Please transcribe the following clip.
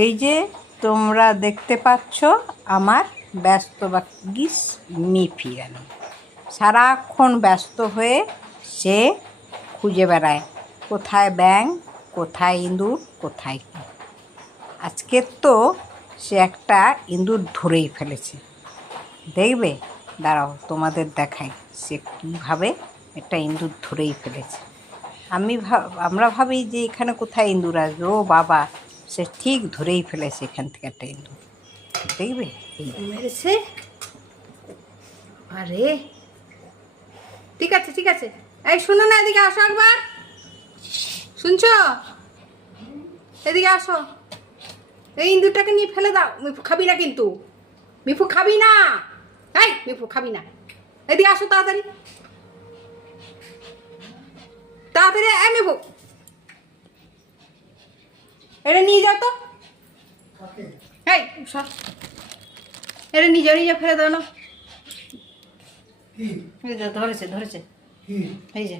এই যে তোমরা দেখতে পাচ্ছ আমার ব্যস্ত বাগিস মিফি রানী সারাক্ষণ ব্যস্ত হয়ে সে খুঁজে বেড়ায় কোথায় ব্যাঙ, কোথায় ইঁদুর, কোথায় কী। আজকে তো সে একটা ইঁদুর ধরেই ফেলেছে। দেখবে, দাঁড়াও তোমাদের দেখাই সে কীভাবে একটা ইঁদুর ধরেই ফেলেছে। আমরা ভাবি যে এখানে কোথায় ইঁদুর আসবে, ও বাবা, সে ঠিক ধরেই ফেলেছে এখান থেকে একটা ইঁদুর। দেখবে এই মেরেছে। আরে ঠিক আছে ঠিক আছে, এই শোনো না, এদিকে আসো একবার, শুনছো? এদিকে আসো, এই ইঁদুরটাকে নিয়ে ফেলে দাও। মিফু খাবি না কিন্তু, মিফু খাবি না, এই মিফু খাবি না, এদিকে আসো তাড়াতাড়ি তাড়াতাড়ি, এই মিফু এটা নিয়ে যাও তো, এই সব এটা নিয়ে যাও ফেলে দাও না। ধরেছে ধরেছে, এই যে